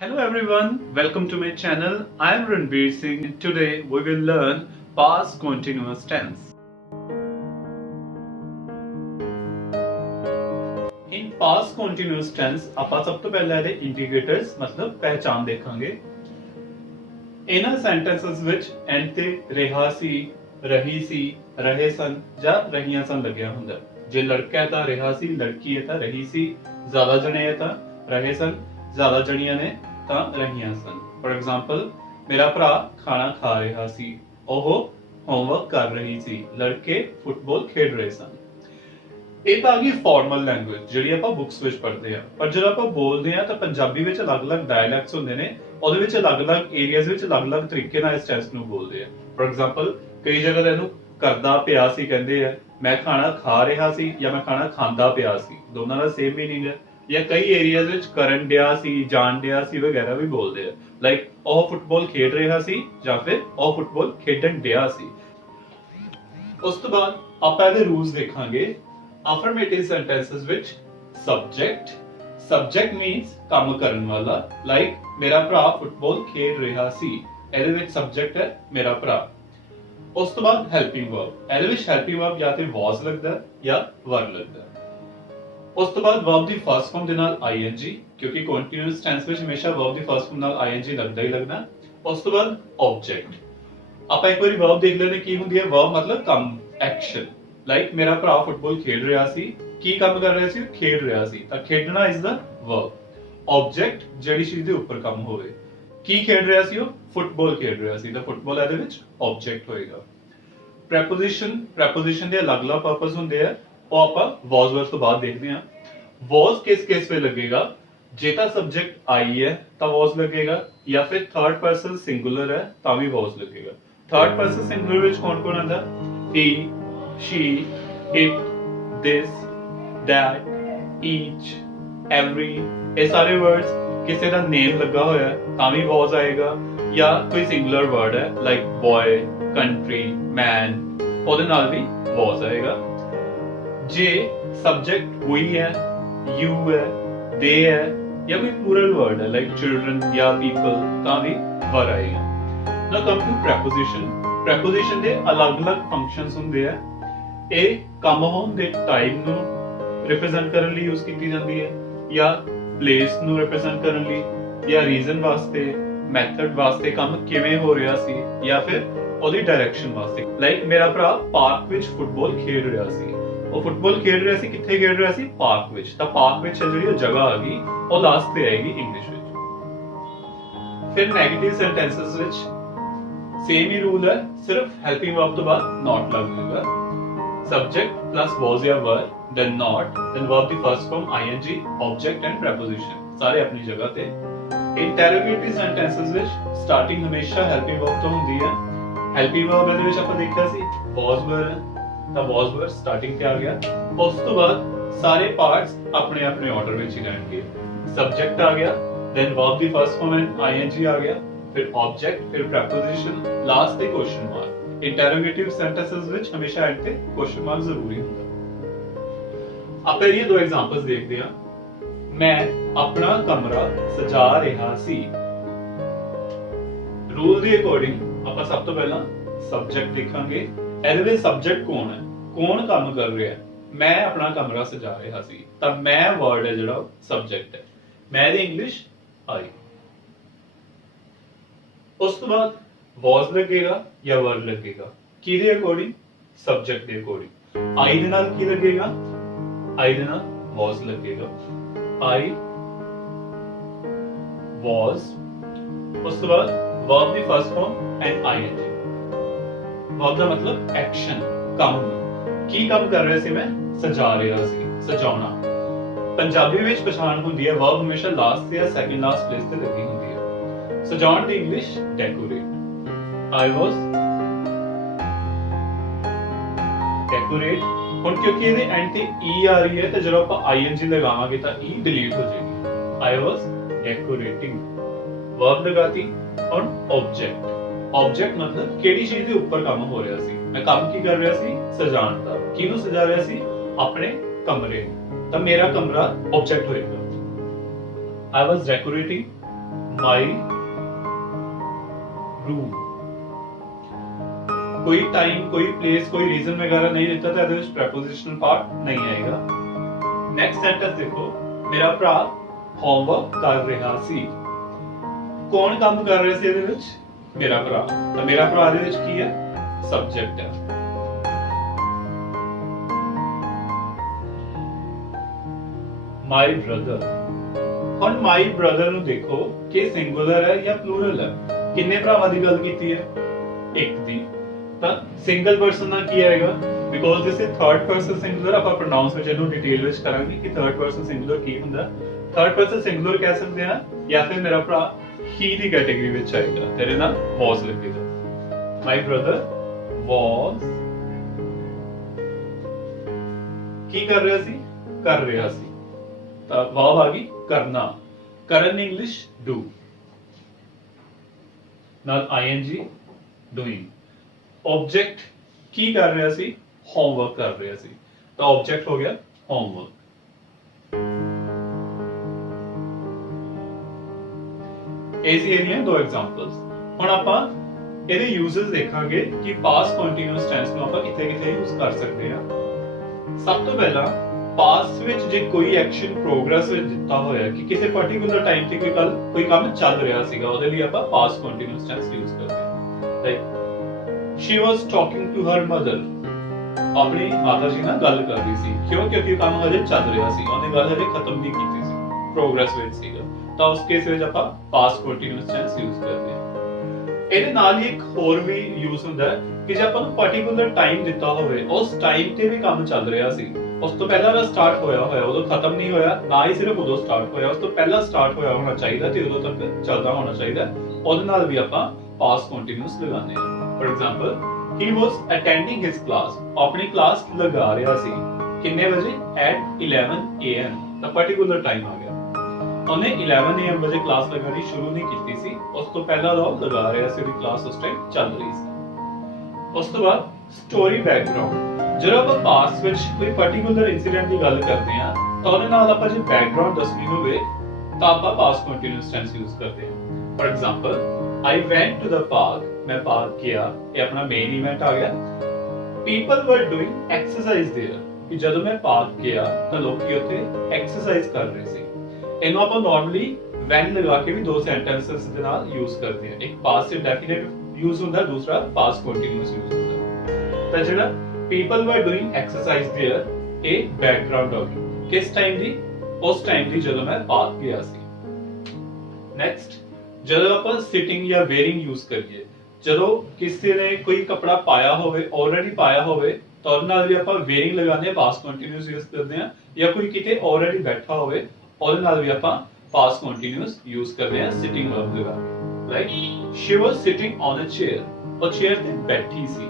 Hello everyone, welcome to my channel. I am Ranveer Singh and today we will learn past continuous tense. In past continuous tense ਆਪਾਂ ਸਭ ਤੋਂ ਪਹਿਲਾਂ ਇਹਦੇ indicators ਮਤਲਬ ਪਹਿਚਾਨ ਦੇਖਾਂਗੇ। ਇਹਨਾਂ ਸੈਂਟੈਂਸਸ ਵਿੱਚ ਐਂਡ ਤੇ ਰਿਹਾ ਸੀ, ਰਹੀ ਸੀ, ਰਹੇ ਸਨ ਜਾਂ ਰਹੀਆਂ ਸਨ ਲੱਗਿਆ ਹੁੰਦਾ। ਜੇ ਲੜਕਾ ਹੈ ਤਾਂ ਰਿਹਾ ਸੀ, ਲੜਕੀ ਹੈ ਤਾਂ ਰਹੀ ਸੀ, ਜ਼ਿਆਦਾ ਜਣੇ ਹੈ ਤਾਂ ਰਹੇ ਸਨ, ਜ਼ਿਆਦਾ ਜਣੀਆਂ ਨੇ ਤਾਂ ਰਹੀਆਂ ਸਨ। ਫॉर ਐਗਜ਼ਾਮਪਲ ਮੇਰਾ ਭਰਾ ਖਾਣਾ ਖਾ ਰਿਹਾ ਸੀ, ਉਹ ਹੋਮਵਰਕ ਕਰ ਰਹੀ ਸੀ, ਲੜਕੇ ਫੁੱਟਬਾਲ ਖੇਡ ਰਹੇ ਸਨ। ਇਹ ਤਾਂ ਆ ਗਈ ਫਾਰਮਲ ਲੈਂਗੁਏਜ ਜਿਹੜੀ ਆਪਾਂ ਬੁੱਕਸ ਵਿੱਚ ਪੜ੍ਹਦੇ ਆ। ਪਰ ਜਦੋਂ ਆਪਾਂ ਬੋਲਦੇ ਆ ਤਾਂ ਪੰਜਾਬੀ ਵਿੱਚ ਅਲੱਗ-ਅਲੱਗ ਡਾਇਲੈਕਟਸ ਹੁੰਦੇ ਨੇ, ਉਹਦੇ ਵਿੱਚ ਅਲੱਗ-ਅਲੱਗ ਏਰੀਆਜ਼ ਵਿੱਚ ਅਲੱਗ-ਅਲੱਗ ਤਰੀਕੇ ਨਾਲ ਇਸ ਟੈਂਸ ਨੂੰ ਬੋਲਦੇ ਆ। ਫॉर ਐਗਜ਼ਾਮਪਲ ਕਈ ਜਗ੍ਹਾ ਇਹਨੂੰ ਕਰਦਾ ਪਿਆ ਸੀ ਕਹਿੰਦੇ ਆ, ਮੈਂ ਖਾਣਾ ਖਾ ਰਿਹਾ ਸੀ ਜਾਂ ਮੈਂ ਖਾਣਾ ਖਾਂਦਾ ਪਿਆ ਸੀ, ਦੋਨਾਂ ਦਾ ਸੇਮ ਮੀਨਿੰਗ ਹੈ। ਜਾਂ ਕਈ ਏਰੀਆਜ਼ ਵਿੱਚ ਕਰਨ ਡਿਆ ਸੀ, ਜਾਣ ਡਿਆ ਸੀ ਵਗੈਰਾ ਵੀ ਬੋਲਦੇ ਆ। ਲਾਈਕ ਉਹ ਫੁੱਟਬਾਲ ਖੇਡ ਰਿਹਾ ਸੀ ਜਾਂ ਫਿਰ ਉਹ ਫੁੱਟਬਾਲ ਖੇਡਣ ਡਿਆ ਸੀ। ਉਸ ਤੋਂ ਬਾਅਦ ਆਪਾਂ ਇਹਦੇ ਰੂਲਸ ਦੇਖਾਂਗੇ। Affirmative sentences ਵਿੱਚ subject means ਕੰਮ ਕਰਨ ਵਾਲਾ। Like ਮੇਰਾ ਭਰਾ ਫੁੱਟਬਾਲ ਖੇਡ ਰਿਹਾ ਸੀ, ਇਹਦੇ ਵਿੱਚ subject ਹੈ ਮੇਰਾ ਭਰਾ। ਉਸ ਤੋਂ ਬਾਅਦ helping verb, ਇਹਦੇ ਵਿੱਚ helping verb ਜਾਂ ਤੇ was ਲੱਗਦਾ ਜਾਂ were ਲੱਗਦਾ। ਉਸ ਤੋਂ ਬਾਅਦ verb ਦੀ ਫਰਸਟ ਫਾਰਮ ਦੇ ਨਾਲ ing, ਕਿਉਂਕਿ continuous tense ਵਿੱਚ ਹਮੇਸ਼ਾ verb ਦੀ ਫਰਸਟ ਫਾਰਮ ਨਾਲ ing ਲੱਗਦਾ ਹੀ ਲੱਗਦਾ। ਉਸ ਤੋਂ ਬਾਅਦ object, ਆਪਾਂ ਇੱਕ ਵਾਰੀ verb ਦੇਖ ਲੈਂਦੇ ਕੀ ਹੁੰਦੀ ਹੈ। verb ਮਤਲਬ ਕੰਮ, ਐਕਸ਼ਨ। ਲਾਈਕ ਮੇਰਾ ਭਰਾ ਫੁੱਟਬਾਲ ਖੇਡ ਰਿਹਾ ਸੀ, ਕੀ ਕੰਮ ਕਰ ਰਿਹਾ ਸੀ? ਖੇਡ ਰਿਹਾ ਸੀ, ਤਾਂ ਖੇਡਣਾ ਇਜ਼ ਦਾ ਵਰਬ। ਆਬਜੈਕਟ ਜਿਹੜੀ ਚੀਜ਼ ਦੇ ਉੱਪਰ ਕੰਮ ਹੋਵੇ। ਕੀ ਖੇਡ ਰਿਹਾ ਸੀ? ਉਹ ਫੁੱਟਬਾਲ ਖੇਡ ਰਿਹਾ ਸੀ, ਤਾਂ ਫੁੱਟਬਾਲ ਇਹਦੇ ਵਿੱਚ ਆਬਜੈਕਟ ਹੋਏਗਾ। ਪ੍ਰੈਪੋਜੀਸ਼ਨ ਦੇ ਅਲੱਗ-ਅਲੱਗ ਪਰਪਸ ਹੁੰਦੇ ਆ, ਉਹ ਆਪਾਂ was verb ਤੋਂ ਬਾਅਦ ਦੇਖਦੇ ਹਾਂ। was ਕਿਸ ਕੇਸ ਵਿੱਚ ਲੱਗੇਗਾ? ਜੇ ਤਾਂ ਸਬਜੈਕਟ I ਹੈ ਤਾਂ was ਲੱਗੇਗਾ, ਜਾਂ ਫਿਰ ਥਰਡ ਪਰਸਨ ਸਿੰਗੂਲਰ ਹੈ ਤਾਂ ਵੀ was ਲੱਗੇਗਾ। ਥਰਡ ਪਰਸਨ ਸਿੰਗੂਲਰ ਵਿੱਚ ਕੌਣ-ਕੌਣ ਆਉਂਦਾ? he, she, it, this, that, each, every, ਇਹ ਸਾਰੇ ਵਰਡਸ ਕਿਸੇ ਦਾ ਨੇਮ ਲੱਗਾ ਹੋਇਆ ਤਾਂ ਵੀ was ਆਏਗਾ, ਜਾਂ ਕੋਈ ਸਿੰਗੂਲਰ ਵਰਡ ਹੈ ਲਾਈਕ boy, country, man, ਉਹਦੇ ਨਾਲ ਵੀ was ਆਏਗਾ। ਜੇ ਸਬਜੈਕਟ we ਹੈ, you ਹੈ, they ਹੈ, ਜਾਂ ਕੋਈ ਪਲੂਰਲ ਵਰਡ ਹੈ ਲਾਈਕ children ਜਾਂ people ਤਾਂ ਵੀ were ਆਏਗਾ। Now come to preposition. preposition ਦੇ ਅਲੱਗ-ਅਲੱਗ ਫੰਕਸ਼ਨਸ ਹੁੰਦੇ ਆ। ਇਹ ਕੰਮ ਹੋਣ ਦੇ ਟਾਈਮ ਨੂੰ ਰਿਪਰੈਜ਼ੈਂਟ ਕਰਨ ਲਈ ਯੂਜ਼ ਕੀਤੀ ਜਾਂਦੀ ਹੈ, ਜਾਂ ਪਲੇਸ ਨੂੰ ਰਿਪਰੈਜ਼ੈਂਟ ਕਰਨ ਲਈ, ਜਾਂ ਰੀਜ਼ਨ ਵਾਸਤੇ, ਮੈਥਡ ਵਾਸਤੇ, ਕੰਮ ਕਿਵੇਂ ਹੋ ਰਿਹਾ ਸੀ, ਜਾਂ ਫਿਰ ਉਹਦੀ ਡਾਇਰੈਕਸ਼ਨ ਵਾਸਤੇ। ਲਾਈਕ ਮੇਰਾ ਭਰਾ ਪਾਰਕ ਵਿੱਚ ਫੁੱਟਬਾਲ ਖੇਡ ਰਿਹਾ ਸੀ, ਉਹ ਫੁੱਟਬਾਲ ਖੇਡ ਰਿਹਾ ਸੀ, ਕਿੱਥੇ ਖੇਡ ਰਿਹਾ ਸੀ? ਪਾਰਕ ਵਿੱਚ। ਤਾਂ ਪਾਰਕ ਵਿੱਚ ਜਿਹੜੀ ਉਹ ਜਗ੍ਹਾ ਆ ਗਈ ਉਹ ਲਾਸਟ ਤੇ ਆਏਗੀ ਇੰਗਲਿਸ਼ ਵਿੱਚ। ਫਿਰ ਨੈਗੇਟਿਵ ਸੈਂਟੈਂਸਸ ਵਿੱਚ ਸੇਮ ਹੀ ਰੂਲ ਹੈ, ਸਿਰਫ ਹੈਲਪਿੰਗ ਵਰਬ ਤੋਂ ਬਾਅਦ not ਲੱਗ ਜਾਏਗਾ। subject plus was या were, then not, then verb the first form ing, object and preposition ਸਾਰੇ ਆਪਣੀ ਜਗ੍ਹਾ ਤੇ। interrogative sentences ਵਿੱਚ starting ਹਮੇਸ਼ਾ helping verb ਤੋਂ ਹੁੰਦੀ ਹੈ। helping verb ਦੇ ਵਿੱਚ ਆਪਾਂ ਦੇਖਿਆ ਸੀ was were, ਤਾਂ was were starting ਤੇ ਆ ਗਿਆ। ਉਸ ਤੋਂ ਬਾਅਦ ਸਾਰੇ ਪਾਰਟਸ ਆਪਣੇ ਆਪਣੇ ਆਰਡਰ ਵਿੱਚ ਹੀ ਰਹਿਣਗੇ। subject ਆ ਗਿਆ, then verb the first form and ing ਆ ਗਿਆ, ਫਿਰ object, ਫਿਰ preposition, last ਤੇ question mark। ਇੰਟਰੋਗੇਟਿਵ ਸੈਂਟੈਂਸਸ ਵਿੱਚ ਹਮੇਸ਼ਾ ਐਂਡ ਤੇ ਕੁਐਸਚਨ ਮਾਰਕ ਜ਼ਰੂਰੀ ਹੁੰਦਾ। ਆਪਾਂ ਇਹ ਦੋ ਐਗਜ਼ਾਮਪਲਸ ਦੇਖਦੇ ਹਾਂ। ਮੈਂ ਆਪਣਾ ਕਮਰਾ ਸਜਾ ਰਿਹਾ ਸੀ। ਰੂਲ ਦੇ ਅਕੋਰਡਿੰਗ ਆਪਾਂ ਸਭ ਤੋਂ ਪਹਿਲਾਂ ਸਬਜੈਕਟ ਦੇਖਾਂਗੇ। ਇਹਦੇ ਵਿੱਚ ਸਬਜੈਕਟ ਕੌਣ ਹੈ? ਕੌਣ ਕੰਮ ਕਰ ਰਿਹਾ ਹੈ? ਮੈਂ ਆਪਣਾ ਕਮਰਾ ਸਜਾ ਰਿਹਾ ਸੀ, ਤਾਂ ਮੈਂ ਵਰਡ ਹੈ ਜਿਹੜਾ ਸਬਜੈਕਟ ਹੈ। ਮੈਂ ਦੀ ਇੰਗਲਿਸ਼ ਆਈ। ਉਸ ਤੋਂ ਬਾਅਦ was ਲੱਗੇਗਾ ਜਾਂ were ਲੱਗੇਗਾ, ਕਿਹਦੇ ਅਕੋਰਡਿੰਗ? ਸਬਜੈਕਟ ਦੇ ਅਕੋਰਡਿੰਗ। I ਦੇ ਨਾਲ ਕੀ ਲੱਗੇਗਾ? I ਦੇ ਨਾਲ was ਲੱਗੇਗਾ। I was। ਉਸ ਤੋਂ ਬਾਅਦ verb the first farm and ing। verb ਦਾ ਮਤਲਬ ਐਕਸ਼ਨ, ਕੰਮ। ਕੀ ਕੰਮ ਕਰ ਰਿਹਾ ਸੀ ਮੈਂ? ਸਜਾ ਰਿਹਾ ਸੀ, ਸਜਾਉਣਾ। ਪੰਜਾਬੀ ਵਿੱਚ ਪਛਾਣ ਹੁੰਦੀ ਹੈ verb ਹਮੇਸ਼ਾ ਲਾਸਟ ਤੇ ਜਾਂ ਸੈਕੰਡ ਲਾਸਟ ਪਲੇਸ ਤੇ ਲੱਗੀ ਹੁੰਦੀ ਹੈ। ਸਜਾਉਣ ਦੀ English decorate. I was decorate। ਹੁਣ ਕਿਉਂਕਿ ਇਹਦੇ ਐਂਡ ਤੇ e ਆ ਰਹੀ ਹੈ ਤਾਂ ਜਦੋਂ ਆਪਾਂ ing ਲਗਾਵਾਂਗੇ ਤਾਂ e ਡਿਲੀਟ ਹੋ ਜਾਏਗੀ। I was decorating, verb ਲਗਾਤੀ। ਹੁਣ object ਮਤਲਬ ਕਿਹੜੀ ਚੀਜ਼ ਦੇ ਉੱਪਰ ਕੰਮ ਹੋ ਰਿਹਾ ਸੀ। ਮੈਂ ਕੰਮ ਕੀ ਕਰ ਰਿਹਾ ਸੀ? ਸਜਾਉਣ ਦਾ। ਕਿਹਨੂੰ ਸਜਾ ਰਿਹਾ ਸੀ? ਆਪਣੇ ਕਮਰੇ ਨੂੰ। ਤਾਂ ਮੇਰਾ ਕਮਰਾ object ਹੋਏਗਾ। I was decorating my room. कोई टाइम, कोई प्लेस, कोई रीजन वगैरह नहीं देता तो ਇਹਦੇ ਵਿੱਚ prepositional part नहीं आएगा। नेक्स्ट सेंटेंस देखो, मेरा भरा होमवर्क कर रहा सी। कौन काम कर रहा ਸੀ ਇਹਦੇ ਵਿੱਚ? मेरा भरा। ਤਾਂ मेरा भरा ਦੇ ਵਿੱਚ ਕੀ ਹੈ? ਸਬਜੈਕਟ ਹੈ। My brother। ਹੁਣ my brother ਨੂੰ ਦੇਖੋ ਕਿ ਸਿੰਗੂਲਰ ਹੈ ਜਾਂ ਪਲੂਰਲ ਹੈ। ਕਿੰਨੇ ਭਰਾਵਾਂ ਦੀ ਗੱਲ ਕੀਤੀ ਹੈ? ਇੱਕ ਦੀ। ਤਾਂ ਸਿੰਗਲ ਪਰਸਨ ਨਾਲ ਕੀ ਆਏਗਾ? Because this is third person singular. ਆਪਾਂ ਪ੍ਰੋਨਾਉਂਸ ਵਿੱਚ ਇਹਨੂੰ ਡਿਟੇਲ ਵਿੱਚ ਕਰਾਂਗੇ ਕਿ ਥਰਡ ਪਰਸਨ ਸਿੰਗੂਲਰ ਕੀ ਹੁੰਦਾ। ਥਰਡ ਪਰਸਨ ਸਿੰਗੂਲਰ ਕਹਿ ਸਕਦੇ ਆ ਜਾਂ ਫਿਰ ਮੇਰਾ ਭਰਾ ਹੀ ਦੀ ਕੈਟੇਗਰੀ ਵਿੱਚ ਆਏਗਾ। ਤੇਰੇ ਨਾਲ was ਲੱਗੇਗਾ। My brother was ਕੀ ਕਰ ਰਿਹਾ ਸੀ? ਕਰ ਰਿਹਾ ਸੀ। ਤਾਂ verb ਆ ਗਈ ਕਰਨਾ। ਕਰਨ ਇੰਗਲਿਸ਼ do। ਨਾਲ ing doing। ऑब्जेक्ट ਕੀ ਕਰ ਰਿਹਾ ਸੀ? ਹੋਮਵਰਕ ਕਰ ਰਿਹਾ ਸੀ। ਤਾਂ ऑब्जेक्ट ਹੋ ਗਿਆ ਹੋਮਵਰਕ। ऐसी एरिया दो एग्जांपल्स। ਹੁਣ ਆਪਾਂ ਇਹਦੇ ਯੂਜ਼ਸ ਦੇਖਾਂਗੇ ਕਿ ਪਾਸਟ ਕੰਟੀਨਿਊਅਸ ਟੈਂਸ ਨੂੰ ਆਪਾਂ ਕਿੱਥੇ-ਕਿੱਥੇ ਯੂਜ਼ ਕਰ ਸਕਦੇ ਹਾਂ। ਸਭ ਤੋਂ ਪਹਿਲਾਂ ਪਾਸਟ ਵਿੱਚ ਜੇ ਕੋਈ ਐਕਸ਼ਨ ਪ੍ਰੋਗਰੈਸ ਵਿੱਚ ਦਿੱਤਾ ਹੋਇਆ ਕਿ ਕਿਸੇ ਪਾਰਟਿਕੂਲਰ ਟਾਈਮ ਤੇ ਕੋਈ ਕੰਮ ਚੱਲ ਰਿਹਾ ਸੀਗਾ, ਉਹਦੇ ਲਈ ਆਪਾਂ ਪਾਸਟ ਕੰਟੀਨਿਊਅਸ ਟੈਂਸ ਯੂਜ਼ ਕਰਦੇ ਹਾਂ। Like she was talking to her mother. ਆਪਣੀ ਮਾਤਾ ਜੀ ਨਾਲ ਗੱਲ ਕਰ ਰਹੀ ਸੀ। ਕਿਉਂ? ਕਿਉਂਕਿ ਕੰਮ ਹਜੇ ਚੱਲ ਰਿਹਾ ਸੀ, ਉਹਨੇ ਗੱਲ ਹਜੇ ਖਤਮ ਨਹੀਂ ਕੀਤੀ ਸੀ, ਪ੍ਰੋਗਰੈਸ ਵਿੱਚ ਸੀਗਾ। ਤਾਂ ਉਸ ਕੇਸ ਵਿੱਚ ਆਪਾਂ ਪਾਸਟ ਕੰਟੀਨਿਊਅਸ ਟੈਂਸ ਯੂਜ਼ ਕਰਦੇ ਹਾਂ। ਇਹਦੇ ਨਾਲ ਹੀ ਇੱਕ ਹੋਰ ਵੀ ਯੂਜ਼ ਹੁੰਦਾ ਹੈ ਕਿ ਜੇ ਆਪਾਂ ਨੂੰ ਪਾਰਟਿਕੂਲਰ ਟਾਈਮ ਦਿੱਤਾ ਹੋਵੇ, ਉਸ ਟਾਈਮ ਤੇ ਵੀ ਕੰਮ ਚੱਲ ਰਿਹਾ ਸੀ, ਉਸ ਤੋਂ ਪਹਿਲਾਂ ਦਾ ਸਟਾਰਟ ਹੋਇਆ ਉਦੋਂ ਖਤਮ ਨਹੀਂ ਹੋਇਆ, ਨਾ ਹੀ ਸਿਰਫ ਉਦੋਂ ਸਟਾਰਟ ਹੋਇਆ, ਉਸ ਤੋਂ ਪਹਿਲਾਂ ਸਟਾਰਟ ਹੋਇਆ ਹੋਣਾ ਚਾਹੀਦਾ ਤੇ ਉਦੋਂ ਤੱਕ ਚੱਲਦਾ ਹੋਣਾ ਚਾਹੀਦਾ, ਉਹਦੇ ਨਾਲ ਵੀ ਆਪਾਂ ਪਾਸਟ ਕੰਟੀਨਿਊਅਸ ਲਗਾਉਂਦੇ ਹਾਂ। For example he was attending his class। ਆਪਣੀ ਕਲਾਸ ਲਗਾ ਰਿਹਾ ਸੀ। ਕਿੰਨੇ ਵਜੇ? at 11 am। ਤਾਂ ਪਾਰਟਿਕੂਲਰ ਟਾਈਮ ਆ ਗਿਆ। ਉਹਨੇ 11 am ਵਜੇ ਕਲਾਸ ਲਗਾਉਣੀ ਸ਼ੁਰੂ ਨਹੀਂ ਕੀਤੀ ਸੀ, ਉਸ ਤੋਂ ਪਹਿਲਾਂ ਉਹ ਲਗਾ ਰਿਹਾ ਸੀ, ਉਹਦੀ ਕਲਾਸ ਉਸ ਟਾਈਮ ਚੱਲ ਰਹੀ ਸੀ। ਉਸ ਤੋਂ ਬਾਅਦ ਸਟੋਰੀ ਬੈਕਗ੍ਰਾਉਂਡ। ਜਦੋਂ ਆਪਾਂ ਪਾਸਟ ਵਿੱਚ ਕੋਈ ਪਾਰਟਿਕੂਲਰ ਇਨਸੀਡੈਂਟ ਦੀ ਗੱਲ ਕਰਦੇ ਹਾਂ ਤਾਂ ਉਹਦੇ ਨਾਲ ਆਪਾਂ ਜੇ ਬੈਕਗ੍ਰਾਉਂਡ ਦੱਸਣੀ ਹੋਵੇ ਤਾਂ ਆਪਾਂ ਪਾਸਟ ਕੰਟੀਨਿਊਅਸ ਟੈਂਸ ਯੂਜ਼ ਕਰਦੇ ਹਾਂ। For example I went to the park। मैं पार्क किया। ये अपना मेन इवेंट आ गया। People were doing exercise there। कि ਜਦੋਂ ਮੈਂ ਪਾਰਕ ਗਿਆ ਤਾਂ ਲੋਕੀ ਉੱਥੇ ਐਕਸਰਸਾਈਜ਼ ਕਰ ਰਹੇ ਸੀ। ਇਹਨੂੰ ਆਪਾਂ ਨਾਰਮਲੀ when ਲਗਾ ਕੇ ਵੀ ਦੋ ਸੈਂਟੈਂਸਸ ਦੇ ਨਾਲ ਯੂਜ਼ ਕਰਦੇ ਹਾਂ। ਇੱਕ ਪਾਸਟ ਇੰਡੈਫੀਨਿਟ ਯੂਜ਼ ਹੁੰਦਾ, ਦੂਸਰਾ ਪਾਸਟ ਕੰਟੀਨਿਊਅਸ ਯੂਜ਼ ਹੁੰਦਾ। ਤਾਂ ਜਿਹੜਾ people were doing exercise there ਇਹ ਬੈਕਗ੍ਰਾਉਂਡ ਹੋ ਗਈ। ਕਿਸ ਟਾਈਮ ਦੀ? ਉਸ ਟਾਈਮ ਦੀ ਜਦੋਂ ਮੈਂ ਪਾਰਕ ਗਿਆ ਸੀ। ਨੈਕਸਟ, ਜਦੋਂ ਆਪਾਂ ਸਿਟਿੰਗ ਜਾਂ ਵੇਅਰਿੰਗ ਯੂਜ਼ ਕਰੀਏ, ਜਦੋਂ ਕਿਸੇ ਨੇ ਕੋਈ ਕੱਪੜਾ ਪਾਇਆ ਹੋਵੇ, ਆਲਰੇਡੀ ਪਾਇਆ ਹੋਵੇ, ਤਾਂ ਉਹਦੇ ਨਾਲ ਵੀ ਆਪਾਂ ਵੇਅਰਿੰਗ ਲਗਾਉਂਦੇ ਹਾਂ, ਪਾਸਟ ਕੰਟੀਨਿਊਅਸ ਯੂਜ਼ ਕਰਦੇ ਹਾਂ। ਜਾਂ ਕੋਈ ਕਿਤੇ ਆਲਰੇਡੀ ਬੈਠਾ ਹੋਵੇ, ਉਹਦੇ ਨਾਲ ਵੀ ਆਪਾਂ ਪਾਸਟ ਕੰਟੀਨਿਊਅਸ ਯੂਜ਼ ਕਰਦੇ ਹਾਂ ਸਿਟਿੰਗ ਵਰਬ ਲਗਾ ਕੇ। Like she was sitting on a chair. ਉਹ ਚੇਅਰ ਤੇ ਬੈਠੀ ਸੀ।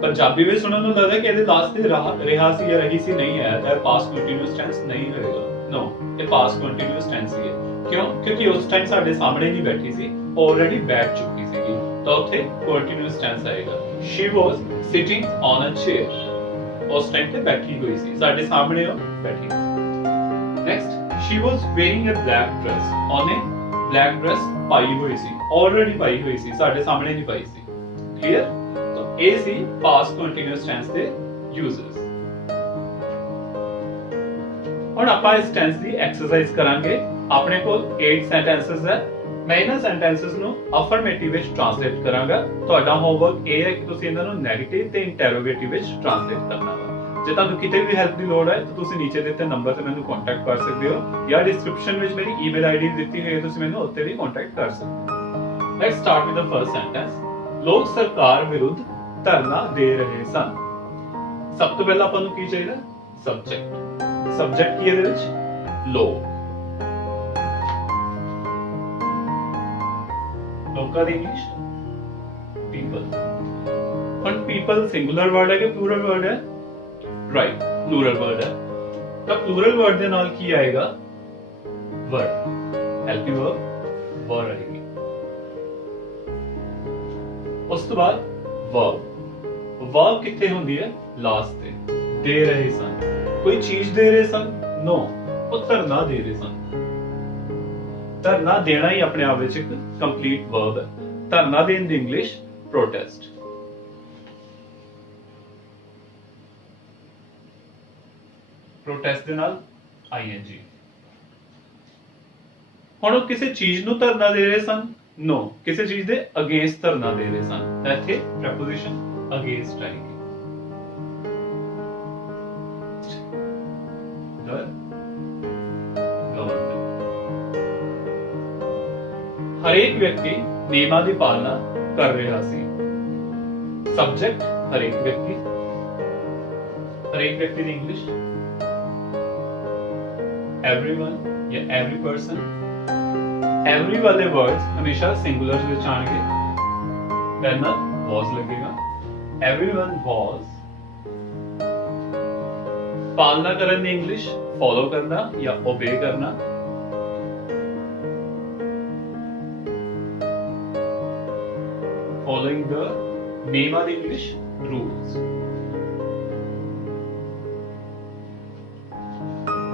ਪੰਜਾਬੀ ਵਿੱਚ ਸੁਣਨ ਨੂੰ ਲੱਗਦਾ ਕਿ ਇਹਦੇ ਲਾਸਟ ਤੇ ਰਿਹਾ ਸੀ ਜਾਂ ਰਹੀ ਸੀ, ਨਹੀਂ ਹੈ, ਤਾਂ ਪਾਸਟ ਕੰਟੀਨਿਊਅਸ ਟੈਂਸ ਨਹੀਂ ਹੋਏਗਾ। ਨੋ, ਇਹ ਪਾਸਟ ਕੰਟੀਨਿਊਅਸ ਟੈਂਸ ਹੀ ਹੈ। ਕਿਉਂ? ਕਿਉਂਕਿ ਉਸ ਟਾਈਮ ਸਾਡੇ ਸਾਹਮਣੇ ਨਹੀਂ ਬੈਠੀ ਸੀ, ਆਲਰੇਡੀ ਬੈਠ ਚੁੱਕੀ ਸੀਗੀ, ਤਾਂ ਉੱਥੇ ਕੰਟੀਨਿਊਅਸ ਟੈਂਸ ਆਏਗਾ। She was sitting on a chair. ਉਸ ਟਾਈਮ ਤੇ ਬੈਠੀ ਹੋਈ ਸੀ, ਸਾਡੇ ਸਾਹਮਣੇ ਉਹ ਬੈਠੀ ਸੀ। Next, she was wearing a black dress. ਉਹਨੇ ਬਲੈਕ ਡਰੈਸ ਪਾਈ ਹੋਈ ਸੀ, ਆਲਰੇਡੀ ਪਾਈ ਹੋਈ ਸੀ, ਸਾਡੇ ਸਾਹਮਣੇ ਨਹੀਂ ਪਾਈ ਸੀ। ਕਲੀਅਰ? ਤਾਂ ਇਹ ਸੀ ਪਾਸਟ ਕੰਟੀਨਿਊਅਸ ਟੈਂਸ ਦੇ ਯੂਜ਼ਸ। ਹੁਣ ਆਪਾਂ ਇਸ ਟੈਂਸ ਦੀ ਐਕਸਰਸਾਈਜ਼ ਕਰਾਂਗੇ। ਆਪਣੇ ਕੋਲ 8 ਸੈਂਟੈਂਸਸ ਹੈ। ਮੈਂ ਇਹਨਾਂ ਸੈਂਟੈਂਸਸ ਨੂੰ ਅਫਰਮੇਟਿਵ ਵਿੱਚ ਟ੍ਰਾਂਸਲੇਟ ਕਰਾਂਗਾ। ਤੁਹਾਡਾ ਹੋਮਵਰਕ ਇਹ ਹੈ ਕਿ ਤੁਸੀਂ ਇਹਨਾਂ ਨੂੰ ਨੈਗੇਟਿਵ ਤੇ ਇੰਟਰੋਗੇਟਿਵ ਵਿੱਚ ਟ੍ਰਾਂਸਲੇਟ ਕਰਨਾ ਵਾ। ਜੇ ਤੁਹਾਨੂੰ ਕਿਤੇ ਵੀ ਹੈਲਪ ਦੀ ਲੋੜ ਹੈ ਤਾਂ ਤੁਸੀਂ ਨੀਚੇ ਦਿੱਤੇ ਨੰਬਰ ਤੇ ਮੈਨੂੰ ਕੰਟੈਕਟ ਕਰ ਸਕਦੇ ਹੋ, ਜਾਂ ਡਿਸਕ੍ਰਿਪਸ਼ਨ ਵਿੱਚ ਮੇਰੀ ਈਮੇਲ ਆਈਡੀ ਦਿੱਤੀ ਹੋਈ ਹੈ, ਤੁਸੀਂ ਮੈਨੂੰ ਉੱਤੇ ਵੀ ਕੰਟੈਕਟ ਕਰ ਸਕਦੇ ਹੋ। Let's start with the first sentence. ਲੋਕ ਸਰਕਾਰ ਵਿਰੁੱਧ ਧਰਨਾ ਦੇ ਰਹੇ ਸਨ। ਸਭ ਤੋਂ ਪਹਿਲਾਂ ਆਪਾਂ ਨੂੰ ਕੀ ਚਾਹੀਦਾ? ਸਬਜੈਕਟ। ਸਬਜੈਕਟ ਕੀ ਹੈ ਇਹਦੇ ਵਿੱਚ? ਲੋਕ। ਲੋਕਾਂ ਦੀ ਇੰਗਲਿਸ਼ ਪੀਪਲ। ਹੁਣ ਪੀਪਲ ਸਿੰਗੂਲਰ ਵਰਡ ਹੈ ਕਿ ਪਲੂਰਲ ਵਰਡ ਹੈ? ਰਾਈਟ, ਪਲੂਰਲ ਵਰਡ ਹੈ। ਤਾਂ ਪਲੂਰਲ ਵਰਡ ਦੇ ਨਾਲ ਕੀ ਆਏਗਾ? ਵਰਡ। ਹੈਲਪਿੰਗ ਵਰਬ ਵਰ ਆਏਗੀ। ਉਸ ਤੋਂ ਬਾਅਦ ਵਰਬ। ਵਰਬ ਕਿੱਥੇ ਹੁੰਦੀ ਹੈ? ਲਾਸਟ ਤੇ। ਦੇ ਰਹੇ ਸਨ। ਕੋਈ ਚੀਜ਼ ਦੇ ਰਹੇ ਸਨ? ਨੋ, ਉਹ ਧਰਨਾ ਦੇ ਰਹੇ ਸਨ। ਧਰਨਾ ਦੇਣਾ ਹੀ ਆਪਣੇ ਆਪ ਵਿੱਚ ਇੱਕ ਕੰਪਲੀਟ ਵਰਬ ਹੈ। ਧਰਨਾ ਦੇਣ ਦੀ ਇੰਗਲਿਸ਼ ਪ੍ਰੋਟੈਸਟ। ਪ੍ਰੋਟੈਸਟ ਦੇ ਨਾਲ ing। ਹੁਣ ਉਹ ਕਿਸੇ ਚੀਜ਼ ਨੂੰ ਧਰਨਾ ਦੇ ਰਹੇ ਸਨ, ਨੋ, ਕਿਸੇ ਚੀਜ਼ ਦੇ ਅਗੇਂਸਟ ਧਰਨਾ ਦੇ ਰਹੇ ਸਨ, ਤਾਂ ਇੱਥੇ ਪ੍ਰੈਪੋਜੀਸ਼ਨ ਅਗੇਂਸਟ ਆਏਗੀ। ਹਰੇਕ ਵਿਅਕਤੀ ਨਿਯਮਾਂ ਦੀ ਪਾਲਣਾ ਕਰ ਰਿਹਾ ਸੀ। ਸਬਜੈਕਟ ਹਰੇਕ ਵਿਅਕਤੀ, ਹਰੇਕ ਵਿਅਕਤੀ ਦੀ ਇੰਗਲਿਸ਼ everyone ਜਾਂ every person। every ਵਾਲੇ ਵਰਡਸ ਹਮੇਸ਼ਾ ਸਿੰਗੂਲਰ ਵਿੱਚ ਆਣਗੇ, ਪਹਿਲਾਂ was ਲੱਗੇਗਾ। everyone was। ਪਾਲਣਾ ਕਰਨ ਦੀ ਇੰਗਲਿਸ਼ ਫੋਲੋ ਕਰਨਾ ਜਾਂ ਓਬੇ ਕਰਨਾ। following the ਨਿਯਮਾਂ ਦੀ ਇੰਗਲਿਸ਼ rules।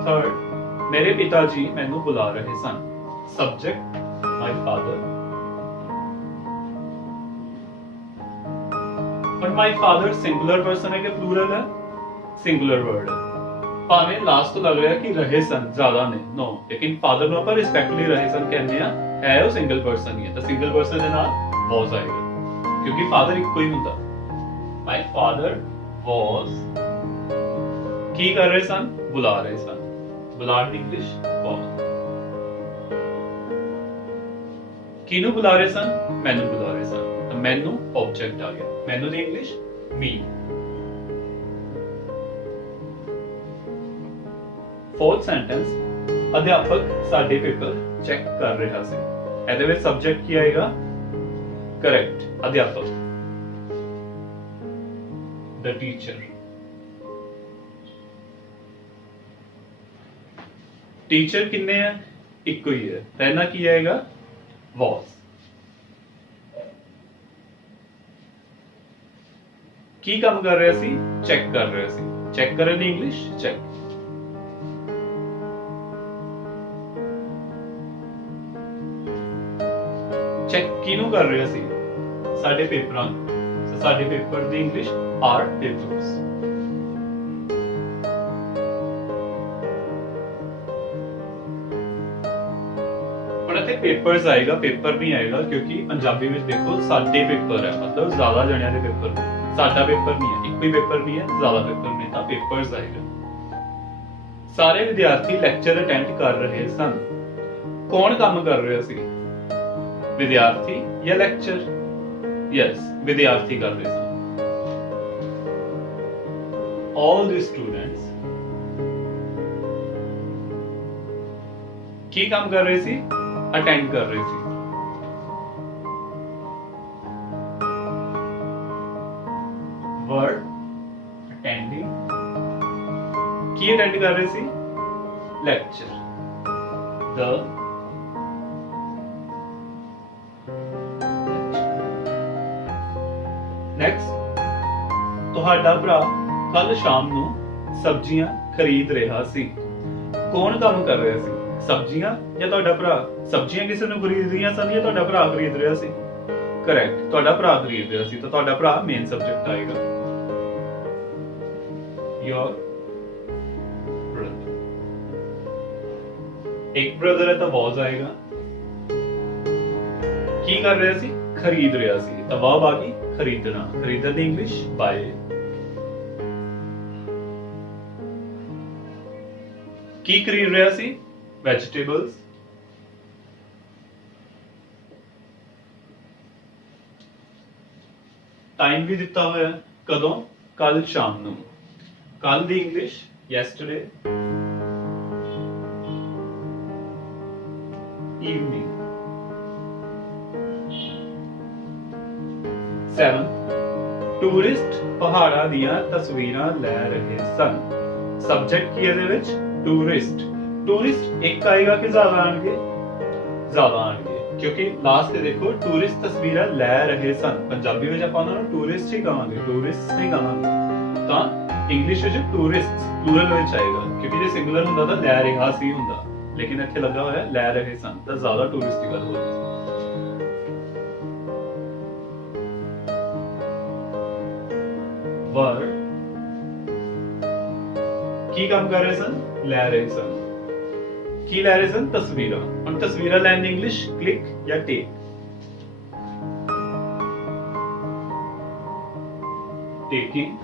ਥਰਡ, ਮੇਰੇ ਪਿਤਾ ਜੀ ਮੈਨੂੰ ਬੁਲਾ ਰਹੇ ਸਨ। Subject my father. ਪਰ ਮਾਈ ਫਾਦਰ ਸਿੰਗੂਲਰ ਪਰਸਨ ਹੈ ਕਿ ਪਲੂਰਲ ਹੈ? ਸਿੰਗੂਲਰ ਵਰਡ ਹੈ। ਭਾਵੇਂ ਲਾਸਟ ਤੋਂ ਲੱਗ ਰਿਹਾ ਕਿ ਰਹੇ ਸਨ, ਜ਼ਿਆਦਾ ਨੇ, ਨੋ, ਲੇਕਿਨ ਫਾਦਰ ਨੂੰ ਆਪਾਂ ਰਿਸਪੈਕਟਲੀ ਰਹੇ ਸਨ ਕਹਿੰਦੇ ਆ, ਹੈ ਉਹ ਸਿੰਗਲ ਪਰਸਨ ਹੀ ਹੈ, ਤਾਂ ਸਿੰਗਲ ਪਰਸਨ ਦੇ ਨਾਲ ਵਾਸ ਆਏਗਾ ਕਿਉਂਕਿ ਫਾਦਰ ਇੱਕੋ ਹੀ ਹੁੰਦਾ। ਮਾਈ ਫਾਦਰ ਵਾਸ ਕੀ ਕਰ ਰਹੇ ਸਨ? ਬੁਲਾ ਰਹੇ ਸਨ। ਬੁਲਾਉਣ ਦੀ ਇੰਗਲਿਸ਼ ਕਾਲ। ਕਿਹਨੂੰ ਬੁਲਾ ਰਹੇ ਸਨ? ਮੈਨੂੰ ਬੁਲਾ ਰਹੇ ਸਨ, ਤਾਂ ਮੈਨੂੰ ਆਬਜੈਕਟ ਆ ਗਿਆ। ਮੈਨੂੰ ਦੀ ਇੰਗਲਿਸ਼ ਮੀ। ਫੋਰਥ ਸੈਂਟੈਂਸ, ਅਧਿਆਪਕ ਸਾਡੇ ਪੇਪਰ ਚੈੱਕ ਕਰ ਰਿਹਾ ਸੀ। ਇਹਦੇ ਵਿੱਚ ਸਬਜੈਕਟ ਕੀ ਆਏਗਾ? ਕਰੈਕਟ, ਅਧਿਆਪਕ। ਦ ਟੀਚਰ। ਟੀਚਰ ਕਿੰਨੇ ਹੈ? ਇੱਕੋ ਹੀ ਹੈ, ਪਹਿਲਾਂ ਕੀ ਆਏਗਾ? was। ਕੀ ਕੰਮ ਕਰ ਰਿਹਾ ਸੀ? ਚੈੱਕ ਕਰ ਰਿਹਾ ਸੀ। ਚੈੱਕ ਕਰਨ ਦੀ ਇੰਗਲਿਸ਼ ਚੈੱਕ। ਚੈੱਕ ਕਿਹਨੂੰ ਕਰ ਰਿਹਾ ਸੀ? ਸਾਡੇ ਪੇਪਰਾਂ ਨੂੰ। ਸਾਡੇ ਪੇਪਰ ਦੀ ਇੰਗਲਿਸ਼ ਆਰ ਪੇਪਰਸ। पेपर्स आएगा, पेपर नहीं आएगा क्योंकि पंजाबी में देखो साडे पेपर है, मतलब ज्यादा जणियां दे पेपर ने। साडा पेपर नहीं है, एक भी पेपर नहीं है, ज्यादा पेपर ने, तां पेपर्स आएगा। सारे विद्यार्थी लेक्चर अटेंड कर रहे सन। कौन काम कर रहा सी? विद्यार्थी या लेक्चर? यस, विद्यार्थी कर रहे सन। ऑल द स्टूडेंट्स की काम कर रहे सी? अटेंड कर रही थी। Word attending. की अटेंड कर रही थी? लेक्चर। द नेक्स्ट, तुहाडा भरा कल शाम नू सब्जियां खरीद रहा सी। कौन काम कर रहा सी? सब्जियां या ਤੁਹਾਡਾ ਭਰਾ? ਸਬਜ਼ੀਆਂ ਕਿਸੇ ਨੂੰ ਖਰੀਦ ਰਹੀਆਂ ਸਨ ਜਾਂ ਤੁਹਾਡਾ ਭਰਾ ਖਰੀਦ ਰਿਹਾ ਸੀ? ਕਰੈਕਟ, ਤੁਹਾਡਾ ਭਰਾ ਖਰੀਦ ਰਿਹਾ ਸੀ, ਤਾਂ ਤੁਹਾਡਾ ਭਰਾ ਮੇਨ ਸਬਜੈਕਟ ਆਏਗਾ। Your brother. एक ब्रदर है तो was आएगा। की कर रहा सी? खरीद रहा सी, तो verb आ गई खरीदना। खरीदने की इंग्लिश buy। की खरीद रहा सी? वेजिटेबल्स। टाइम भी दिता हुआ है, कदों? कल शाम नूं। कल दी इंग्लिश yesterday। evening। 7 टूरिस्ट पहाड़ां दियां तस्वीरां लै रहे सन। सब्जेक्ट की ਇਹਦੇ ਵਿੱਚ? टूरिस्ट। टूरिस्ट एक आएगा कि ज्यादा आएंगे? ज्यादा आएंगे क्योंकि लास्ट ਤੇ देखो टूरिस्ट तस्वीरां ਲੈ ਰਹੇ ਸਨ। ਪੰਜਾਬੀ ਵਿੱਚ ਆਪਾਂ ਉਹਨਾਂ ਨੂੰ ਟੂਰਿਸਟ ਹੀ ਕਹਾਂਗੇ, ਟੂਰਿਸਟ ਨਹੀਂ ਕਹਾਂਗੇ। ਤਾਂ ਇੰਗਲਿਸ਼ ਵਿੱਚ ਟੂਰਿਸਟਸ ਪਲੂਰਲ ਵਿੱਚ ਆਏਗਾ ਕਿਉਂਕਿ ਜੇ ਸਿੰਗੂਲਰ ਹੁੰਦਾ ਤਾਂ ਲੈ ਰਿਹਾ ਸੀ ਹੁੰਦਾ, लेकिन ਇੱਥੇ ਲੱਗਾ ਹੋਇਆ ਲੈ ਰਹੇ ਸਨ ਤਾਂ ਜ਼ਿਆਦਾ ਟੂਰਿਸਟ ਦੀ ਗੱਲ ਹੋ ਰਹੀ ਸੀ। वर ਕੀ ਕੰਮ ਕਰ ਰਹੇ ਸਨ? ਲੈ ਰਹੇ ਸਨ। ਕੀ ਲੈ ਰਹੇ ਸਨ? ਤਸਵੀਰਾਂ। ਹੁਣ ਤਸਵੀਰਾਂ ਲੈਣ ਦੀ ਇੰਗਲਿਸ਼ ਕਲਿੱਕ ਜਾਂ ਟੇਕ। taking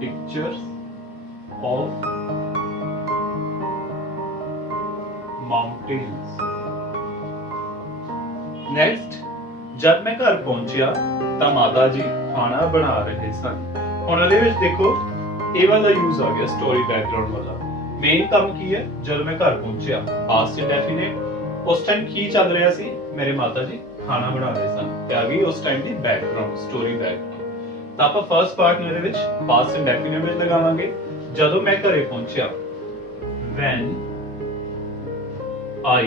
pictures of mountains. Next, जब मैं घर पहुंचा ਤਾਂ ਮਾਤਾ ਜੀ ਖਾਣਾ ਬਣਾ ਰਹੇ ਸਨ। ਹੁਣ ਇਹਦੇ ਵਿੱਚ ਦੇਖੋ ਇਹ ਵਾਲਾ ਯੂਜ਼ ਆ ਗਿਆ ਸਟੋਰੀ ਬੈਕਗ੍ਰਾਉਂਡ ਵਾਲਾ। ਮੇਨ ਕੰਮ ਕੀ ਹੈ? ਜਦੋਂ ਮੈਂ ਘਰ ਪਹੁੰਚਿਆ ਪਾਸਟ ਇੰਡੈਫੀਨਿਟ ਉਸ ਟਾਈਮ ਕੀ ਚੱਲ ਰਿਹਾ ਸੀ? ਮੇਰੇ ਮਾਤਾ ਜੀ ਖਾਣਾ ਬਣਾ ਰਹੇ ਸਨ ਤੇ ਆ ਗਈ ਉਸ ਟਾਈਮ ਦੀ ਬੈਕਗ੍ਰਾਉਂਡ ਸਟੋਰੀ ਬੈਕਗ੍ਰਾਉਂਡ। ਤਾਂ ਆਪਾਂ ਫਰਸਟ ਪਾਰਟ ਨੂੰ ਇਹਦੇ ਵਿੱਚ ਪਾਸਟ ਇੰਡੈਫੀਨਿਟ ਵਿੱਚ ਲਗਾਵਾਂਗੇ। ਜਦੋਂ ਮੈਂ ਘਰੇ ਪਹੁੰਚਿਆ when I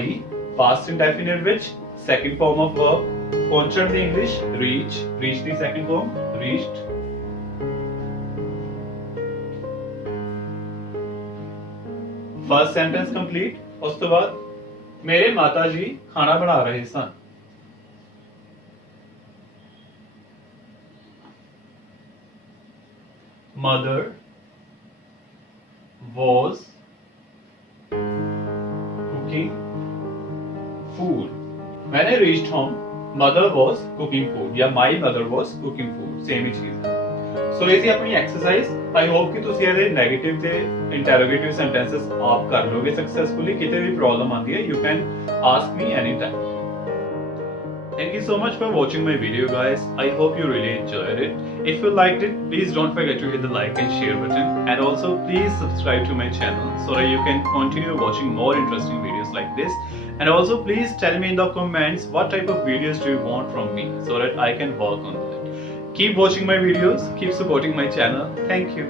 past indefinite ਵਿੱਚ second form of verb ਪਹੁੰਚਣ ਦੀ ਇੰਗਲਿਸ਼ reach ਦੀ second form reached। First sentence complete. ਉਸ ਤੋਂ ਬਾਅਦ ਮੇਰੇ ਮਾਤਾ ਜੀ ਖਾਣਾ ਬਣਾ ਰਹੇ ਸਨ। Mother was cooking food. When I reached home, mother was cooking food या my mother was cooking food, same ही चीज है। So ये थी अपनी एक्सरसाइज। आई होप कि तुसी ਇਹਦੇ नेगेटिव ਤੇ इंटरोगेटिव सेंटेंसेस आप कर लोगे सक्सेसफुली। किते भी प्रॉब्लम आती है you can ask me anytime। Thank you so much for watching my video, guys. I hope you really enjoyed it. If you liked it, please don't forget to hit the like and share button, and also please subscribe to my channel so that you can continue watching more interesting videos like this. And also please tell me in the comments what type of videos do you want from me so that I can work on that. Keep watching my videos, keep supporting my channel. Thank you.